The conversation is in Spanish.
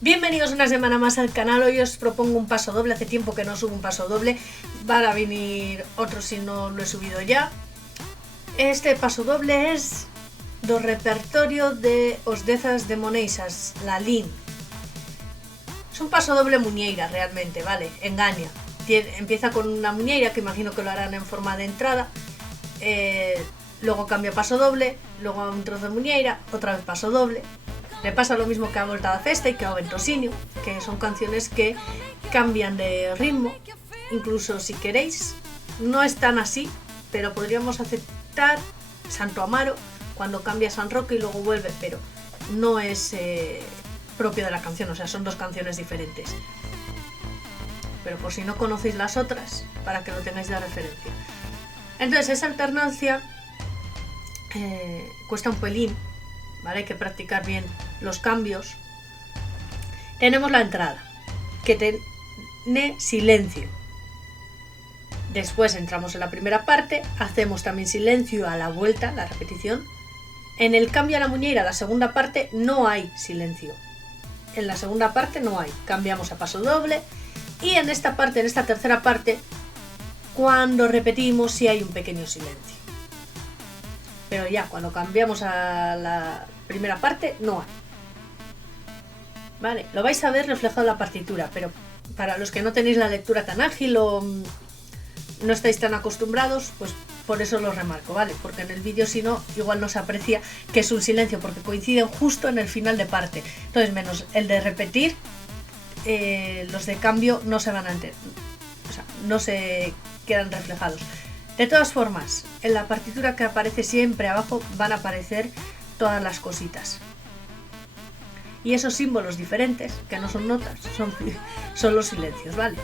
Bienvenidos una semana más al canal. Hoy os propongo un paso doble. Hace tiempo que no subo un paso doble. Van a venir otros si no lo he subido ya. Este paso doble es do repertorio de os dezas de Moneixas, la LIN. Es un paso doble muñeira realmente, vale, engaña. Empieza con una muñeira que imagino que lo harán en forma de entrada. Luego cambia paso doble, luego un trozo de muñeira, otra vez paso doble. Le pasa lo mismo que a Volta da Festa y que a Ventrosinio, que son canciones que cambian de ritmo, incluso si queréis. No es tan así, pero podríamos aceptar Santo Amaro cuando cambia San Roque y luego vuelve, pero no es propio de la canción, o sea, son dos canciones diferentes. Pero por si no conocéis las otras, para que lo tengáis de referencia. Entonces esa alternancia cuesta un pelín, ¿vale? Hay que practicar bien los cambios. Tenemos la entrada, que tiene silencio. Después entramos en la primera parte, hacemos también silencio a la vuelta, la repetición. En el cambio a la muñeira, la segunda parte, no hay silencio. En la segunda parte no hay, cambiamos a paso doble. Y en esta parte, en esta tercera parte, cuando repetimos sí hay un pequeño silencio. Pero ya, cuando cambiamos a la primera parte, no hay. Vale, lo vais a ver reflejado en la partitura, pero para los que no tenéis la lectura tan ágil o no estáis tan acostumbrados, pues por eso lo remarco, ¿vale? Porque en el vídeo, si no, igual no se aprecia que es un silencio, porque coinciden justo en el final de parte. Entonces, menos el de repetir, los de cambio no se van a enterar, o sea, no se quedan reflejados. De todas formas, en la partitura que aparece siempre abajo van a aparecer todas las cositas. Y esos símbolos diferentes, que no son notas, son los silencios, ¿vale?